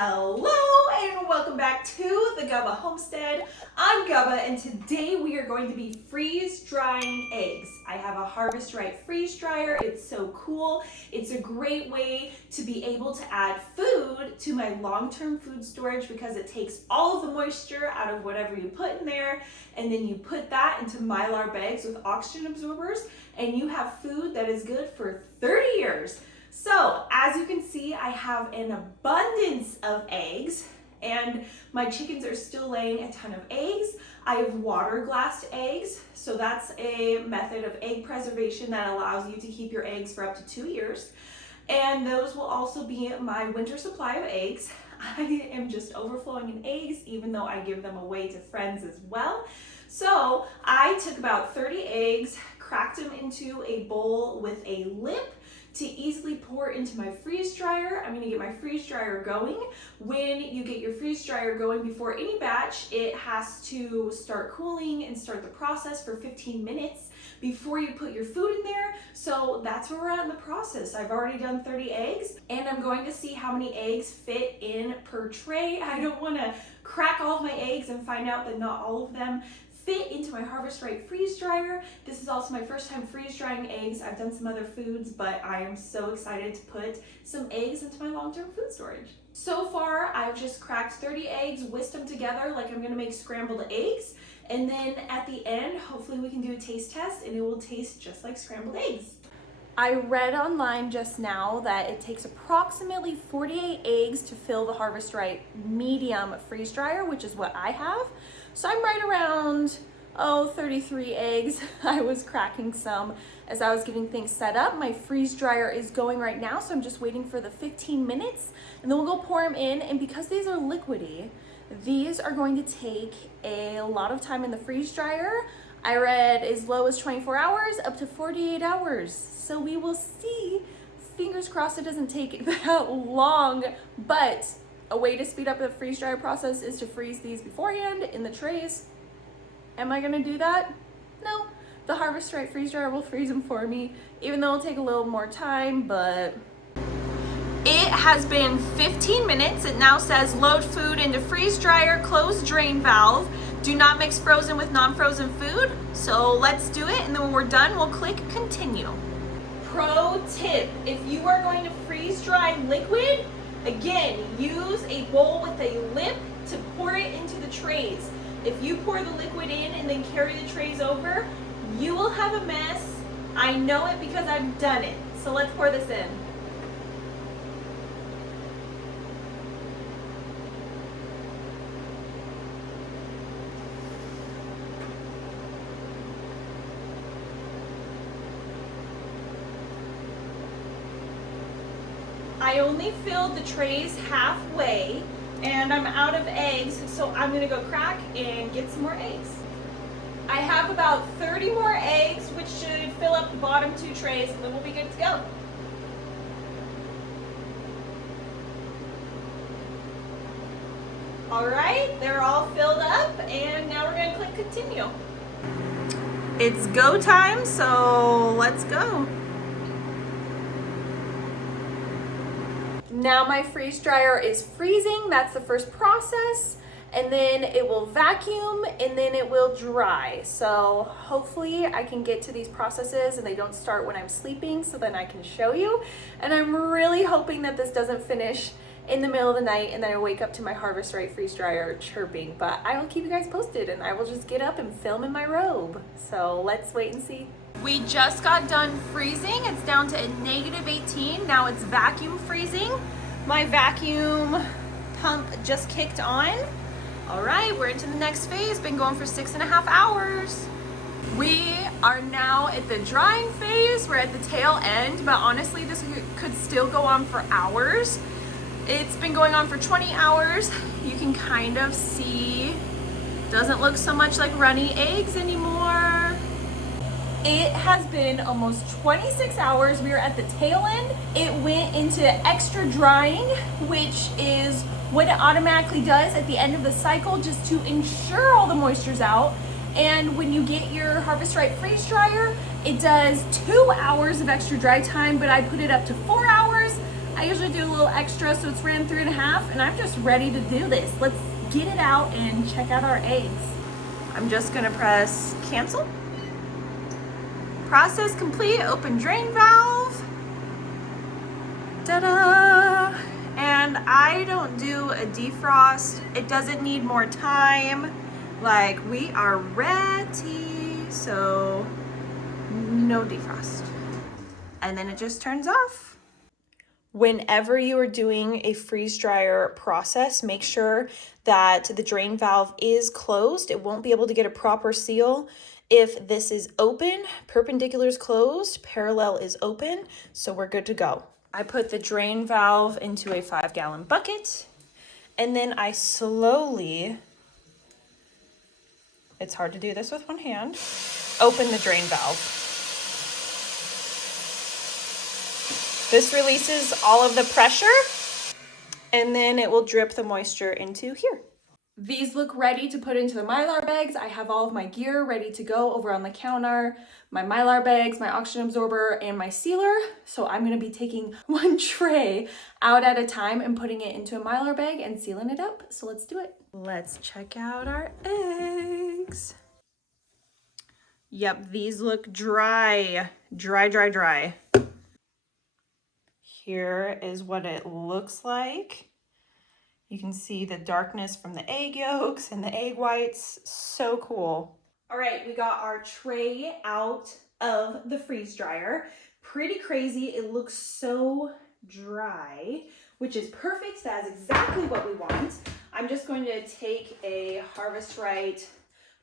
Hello and welcome back to the Gubba Homestead. I'm Gubba and today we are going to be freeze drying eggs. I have a Harvest Right freeze dryer. It's so cool. It's a great way to be able to add food to my long-term food storage because it takes all of the moisture out of whatever you put in there, and then you put that into Mylar bags with oxygen absorbers and you have food that is good for 30 years. So as you can see, I have an abundance of eggs and my chickens are still laying a ton of eggs. I have water glassed eggs. So that's a method of egg preservation that allows you to keep your eggs for up to 2 years. And those will also be my winter supply of eggs. I am just overflowing in eggs, even though I give them away to friends as well. So I took about 30 eggs, cracked them into a bowl with a lip to easily pour into my freeze dryer. I'm gonna get my freeze dryer going. When you get your freeze dryer going before any batch, it has to start cooling and start the process for 15 minutes before you put your food in there. So that's where we're at in the process. I've already done 30 eggs and I'm going to see how many eggs fit in per tray. I don't wanna crack all of my eggs and find out that not all of them fit into my Harvest Right freeze dryer. This is also my first time freeze drying eggs. I've done some other foods, but I am so excited to put some eggs into my long-term food storage. So far, I've just cracked 30 eggs, whisked them together like I'm gonna make scrambled eggs. And then at the end, hopefully we can do a taste test and it will taste just like scrambled eggs. I read online just now that it takes approximately 48 eggs to fill the Harvest Right medium freeze dryer, which is what I have. So I'm right around, 33 eggs. I was cracking some as I was getting things set up. My freeze dryer is going right now, so I'm just waiting for the 15 minutes and then we'll go pour them in. And because these are liquidy, these are going to take a lot of time in the freeze dryer. I read as low as 24 hours up to 48 hours. So we will see. Fingers crossed it doesn't take that long, but a way to speed up the freeze dryer process is to freeze these beforehand in the trays. Am I gonna do that? No, the Harvest Right freeze dryer will freeze them for me, even though it'll take a little more time, but it has been 15 minutes. It now says load food into freeze dryer, close drain valve. Do not mix frozen with non-frozen food. So let's do it, and then when we're done, we'll click continue. Pro tip, if you are going to freeze dry liquid, again, use a bowl with a lip to pour it into the trays. If you pour the liquid in and then carry the trays over, you will have a mess. I know it because I've done it. So let's pour this in. I only filled the trays halfway and I'm out of eggs, so I'm gonna go crack and get some more eggs. I have about 30 more eggs, which should fill up the bottom 2 trays, and then we'll be good to go. All right, they're all filled up, and now we're gonna click continue. It's go time, so let's go. Now my freeze dryer is freezing. That's the first process, and then it will vacuum and then it will dry. So hopefully I can get to these processes and they don't start when I'm sleeping, so then I can show you. And I'm really hoping that this doesn't finish in the middle of the night and then I wake up to my Harvest Right freeze dryer chirping, but I will keep you guys posted and I will just get up and film in my robe. So let's wait and see. We just got done freezing. It's down to a -18. Now it's vacuum freezing. My vacuum pump just kicked on. All right, we're into the next phase. Been going for 6.5 hours. We are now at the drying phase. We're at the tail end, but honestly, this could still go on for hours. It's been going on for 20 hours. You can kind of see, doesn't look so much like runny eggs anymore. It has been almost 26 hours. We are at the tail end. It went into extra drying, which is what it automatically does at the end of the cycle just to ensure all the moisture's out. And when you get your Harvest Right freeze dryer, it does 2 hours of extra dry time, but I put it up to 4 hours. I usually do a little extra, so it's ran 3.5, and I'm just ready to do this. Let's get it out and check out our eggs. I'm just gonna press cancel. Process complete, open drain valve. Ta-da! And I don't do a defrost. It doesn't need more time. Like, we are ready, so no defrost. And then it just turns off. Whenever you are doing a freeze dryer process, make sure that the drain valve is closed. It won't be able to get a proper seal if this is open. Perpendicular is closed, parallel is open, so we're good to go. I put the drain valve into a 5-gallon bucket, and then I slowly, it's hard to do this with one hand, open the drain valve. This releases all of the pressure, and then it will drip the moisture into here. These look ready to put into the Mylar bags. I have all of my gear ready to go over on the counter, my Mylar bags, my oxygen absorber, and my sealer. So I'm gonna be taking one tray out at a time and putting it into a Mylar bag and sealing it up. So let's do it. Let's check out our eggs. Yep, these look dry, dry. Here is what it looks like. You can see the darkness from the egg yolks and the egg whites. So cool. All right, we got our tray out of the freeze dryer. Pretty crazy. It looks so dry, which is perfect. That is exactly what we want. I'm just going to take a Harvest Right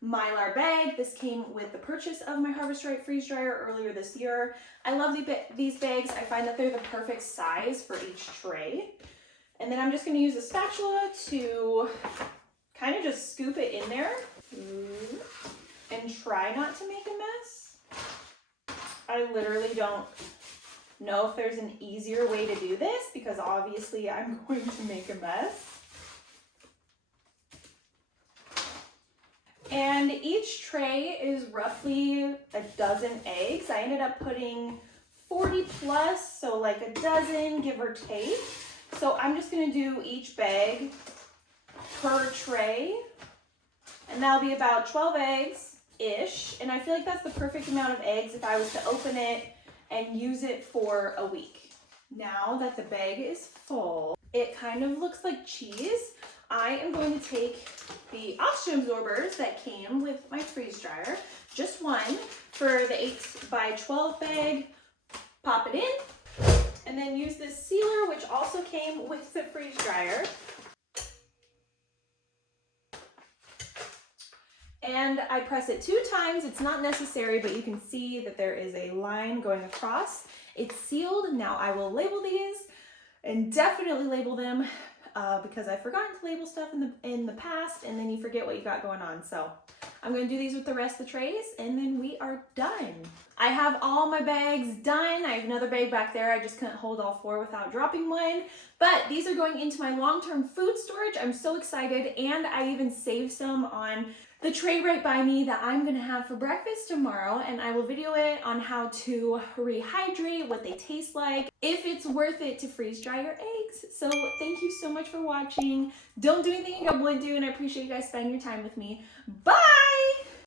Mylar bag. This came with the purchase of my Harvest Right freeze dryer earlier this year. I love these bags. I find that they're the perfect size for each tray. And then I'm just going to use a spatula to kind of just scoop it in there and try not to make a mess. I literally don't know if there's an easier way to do this because obviously I'm going to make a mess. And each tray is roughly a dozen eggs. I ended up putting 40 plus, so like a dozen, give or take. So I'm just gonna do each bag per tray, and that'll be about 12 eggs-ish. And I feel like that's the perfect amount of eggs if I was to open it and use it for a week. Now that the bag is full, it kind of looks like cheese. I am going to take the oxygen absorbers that came with my freeze dryer, just one for the 8x12 bag, pop it in, and then use this sealer, which also came with the freeze dryer. And I press it 2 times. It's not necessary, but you can see that there is a line going across. It's sealed. Now I will label these and definitely label them because I've forgotten to label stuff in the past, and then you forget what you got going on. So I'm going to do these with the rest of the trays, and then we are done. I have all my bags done. I have another bag back there. I just couldn't hold all 4 without dropping one. But these are going into my long-term food storage. I'm so excited, and I even saved some on the tray right by me that I'm gonna have for breakfast tomorrow, and I will video it on how to rehydrate, what they taste like, if it's worth it to freeze dry your eggs. So thank you so much for watching. Don't do anything you wouldn't do, and I appreciate you guys spending your time with me. Bye!